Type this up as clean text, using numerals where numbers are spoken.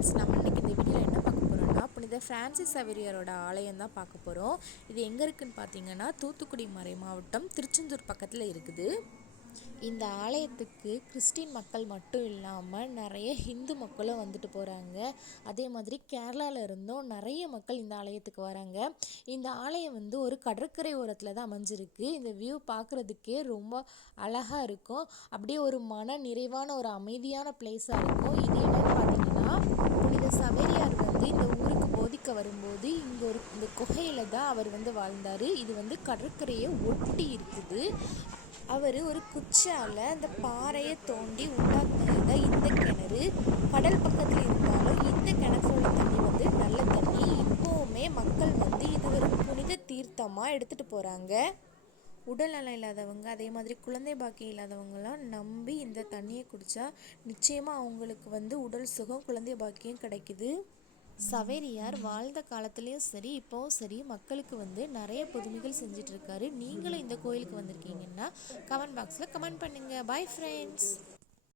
Friends, நம்ம இன்னைக்கு இந்த வீடியோவில் என்ன பார்க்க போகிறோம்னா புனித பிரான்சிஸ் சவேரியாரோட ஆலயம் தான் பார்க்க போகிறோம். இது எங்கே இருக்குதுன்னு பார்த்தீங்கன்னா தூத்துக்குடி மறை மாவட்டம் திருச்செந்தூர் பக்கத்தில் இருக்குது. இந்த ஆலயத்துக்கு கிறிஸ்டின் மக்கள் மட்டும் இல்லாமல் நிறைய ஹிந்து மக்களும் வந்துட்டு போகிறாங்க. அதே மாதிரி கேரளாவில் இருந்தும் நிறைய மக்கள் இந்த ஆலயத்துக்கு வராங்க. இந்த ஆலயம் வந்து ஒரு கடற்கரை ஓரத்தில் தான் அமைஞ்சிருக்கு. இந்த வியூ பார்க்குறதுக்கே ரொம்ப அழகாக இருக்கும். அப்படியே ஒரு மன நிறைவான ஒரு அமைதியான பிளேஸாக இருக்கும். இது என்னன்னு பார்த்தீங்கன்னா, புனித சவேரியார் வந்து இந்த ஊருக்கு போதிக்க வரும்போது இந்த குகையில் தான் அவர் வந்து வாழ்ந்தார். இது வந்து கடற்கரையை ஒட்டி இருக்குது. அவர் ஒரு குச்சால் அந்த பாறையை தோண்டி உண்டாக்குனது தான் இந்த கிணறு. கடல் பக்கத்தில் இருந்தாலும் இந்த கிணற்றோட தண்ணி வந்து நல்ல தண்ணி. இப்போவுமே மக்கள் வந்து இது ஒரு புனித தீர்த்தமாக எடுத்துகிட்டு போகிறாங்க. உடல்நலம் இல்லாதவங்க, அதே மாதிரி குழந்தை பாக்கியம் இல்லாதவங்களாம் நம்பி இந்த தண்ணியை குடித்தா நிச்சயமாக அவங்களுக்கு வந்து உடல் சுகம், குழந்தை பாக்கியம் கிடைக்குது. சவேரியார் வாழ்ந்த காலத்துலேயும் சரி இப்போவும் சரி மக்களுக்கு வந்து நிறைய புதுமைகள் செஞ்சிட்ருக்காரு. நீங்களும் இந்த கோயிலுக்கு வந்திருக்கீங்கன்னா கமெண்ட் பாக்ஸில் கமெண்ட் பண்ணுங்கள். Bye friends.